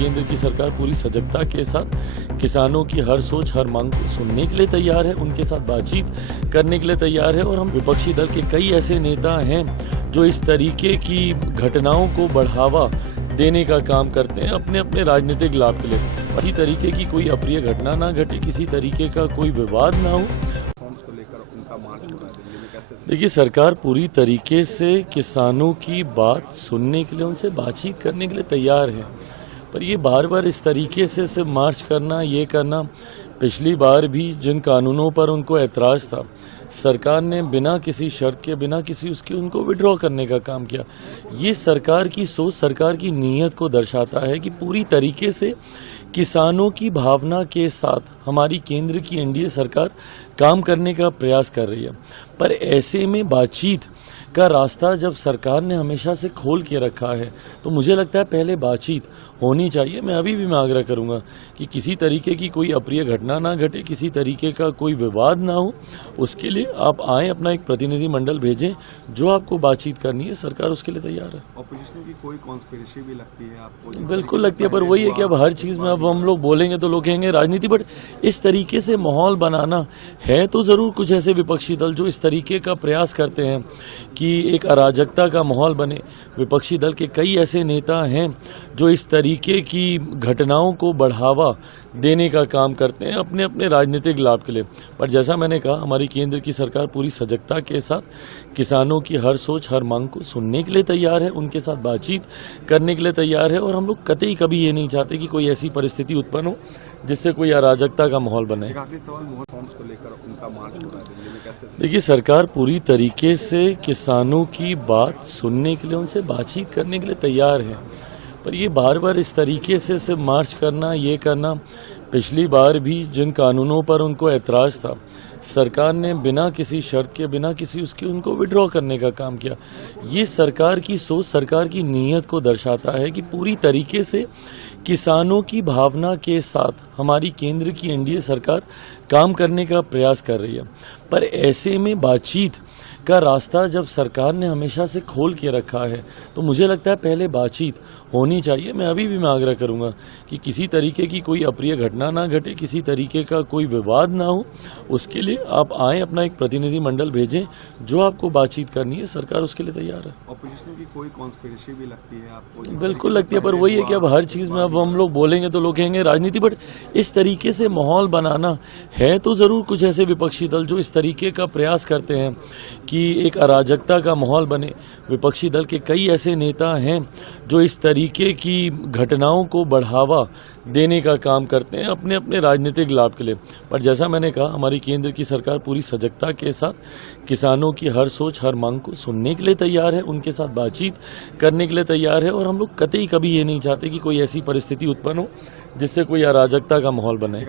केंद्र की सरकार पूरी सजगता के साथ किसानों की हर सोच, हर मांग को सुनने के लिए तैयार है, उनके साथ बातचीत करने के लिए तैयार है। और हम विपक्षी दल के कई ऐसे नेता हैं जो इस तरीके की घटनाओं को बढ़ावा देने का काम करते हैं अपने अपने राजनीतिक लाभ के लिए। किसी तरीके की कोई अप्रिय घटना ना घटे, किसी तरीके का कोई विवाद ना हो। देखिए, सरकार पूरी तरीके से किसानों की बात सुनने के लिए, उनसे बातचीत करने के लिए तैयार है, पर ये बार बार इस तरीके से सिर्फ मार्च करना, ये करना, पिछली बार भी जिन कानूनों पर उनको ऐतराज़ था, सरकार ने बिना किसी शर्त के, बिना किसी उसके उनको विड्रॉ करने का काम किया। ये सरकार की सोच, सरकार की नीयत को दर्शाता है कि पूरी तरीके से किसानों की भावना के साथ हमारी केंद्र की एनडीए सरकार काम करने का प्रयास कर रही है। पर ऐसे में बातचीत का रास्ता जब सरकार ने हमेशा से खोल के रखा है, तो मुझे लगता है पहले बातचीत होनी चाहिए। मैं अभी भी मैं आग्रह करूंगा कि किसी तरीके की कोई अप्रिय घटना ना घटे, किसी तरीके का कोई विवाद ना हो। उसके लिए आप आए, अपना एक प्रतिनिधि मंडल भेजें, जो आपको बातचीत करनी है सरकार उसके लिए तैयार है। ऑपोजिशन की कोई कॉन्स्पिरेसी भी लगती है आपको? बिल्कुल लगती है, पर वही है कि अब हर चीज़ में अब हम लोग बोलेंगे तो लोग कहेंगे राजनीति। बट इस तरीके से माहौल बनाना है तो ज़रूर कुछ ऐसे विपक्षी दल जो इस तरीके का प्रयास करते हैं कि एक अराजकता का माहौल बने। विपक्षी दल के कई ऐसे नेता हैं जो इस तरीके की घटनाओं को बढ़ावा देने का काम करते हैं अपने अपने राजनीतिक लाभ के लिए। पर जैसा मैंने कहा, हमारी केंद्र की सरकार पूरी सजगता के साथ किसानों की हर सोच, हर मांग को सुनने के लिए तैयार है, उनके साथ बातचीत करने के लिए तैयार है। और हम लोग कतई कभी ये नहीं चाहते कि कोई ऐसी परिस्थिति उत्पन्न हो जिससे कोई अराजकता का माहौल बने। देखिए, सरकार पूरी तरीके से किसानों की बात सुनने के लिए, उनसे बातचीत करने के लिए तैयार है, पर ये बार बार इस तरीके से सिर्फ मार्च करना, ये करना, पिछली बार भी जिन कानूनों पर उनको ऐतराज़ था, सरकार ने बिना किसी शर्त के, बिना किसी उसके उनको विड्रॉ करने का काम किया। ये सरकार की सोच, सरकार की नीयत को दर्शाता है कि पूरी तरीके से किसानों की भावना के साथ हमारी केंद्र की एनडीए सरकार काम करने का प्रयास कर रही है। पर ऐसे में बातचीत का रास्ता जब सरकार ने हमेशा से खोल के रखा है, तो मुझे लगता है पहले बातचीत होनी चाहिए। मैं अभी भी मैं आग्रह करूंगा कि किसी तरीके की कोई अप्रिय घटना ना घटे, किसी तरीके का कोई विवाद ना हो। उसके लिए आप आए, अपना एक प्रतिनिधि मंडल भेजें, जो आपको बातचीत करनी है सरकार उसके लिए तैयार है। ऑपोजिशन की कोई कॉन्स्पिरेसी भी लगती है आपको? बिल्कुल लगती है, पर वही है कि अब हर चीज़ में अब हम लोग बोलेंगे तो लोग कहेंगे राजनीति। बट इस तरीके से माहौल बनाना है तो ज़रूर कुछ ऐसे विपक्षी दल जो इस तरीके का प्रयास करते हैं कि एक अराजकता का माहौल बने। विपक्षी दल के कई ऐसे नेता हैं जो इस तरीके की घटनाओं को बढ़ावा देने का काम करते हैं अपने अपने राजनीतिक लाभ के लिए। पर जैसा मैंने कहा, हमारी केंद्र की सरकार पूरी सजगता के साथ किसानों की हर सोच, हर मांग को सुनने के लिए तैयार है, उनके साथ बातचीत करने के लिए तैयार है। और हम लोग कतई कभी ये नहीं चाहते कि कोई ऐसी परिस्थिति उत्पन्न हो जिससे कोई अराजकता का माहौल बने।